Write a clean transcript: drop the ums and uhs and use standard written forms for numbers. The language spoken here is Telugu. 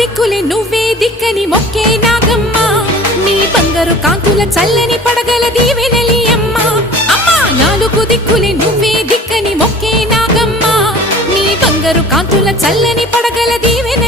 దిక్కులే నువ్వే దిక్కని మొక్కే నాగమ్మ నీ బంగారు కాంతుల చల్లని పడగల దీవెనలి అమ్మ అమ్మా నాలుగు దిక్కులే నువ్వే దిక్కని మొక్కే నాగమ్మ నీ బంగారు కాంతుల చల్లని పడగల దీవెన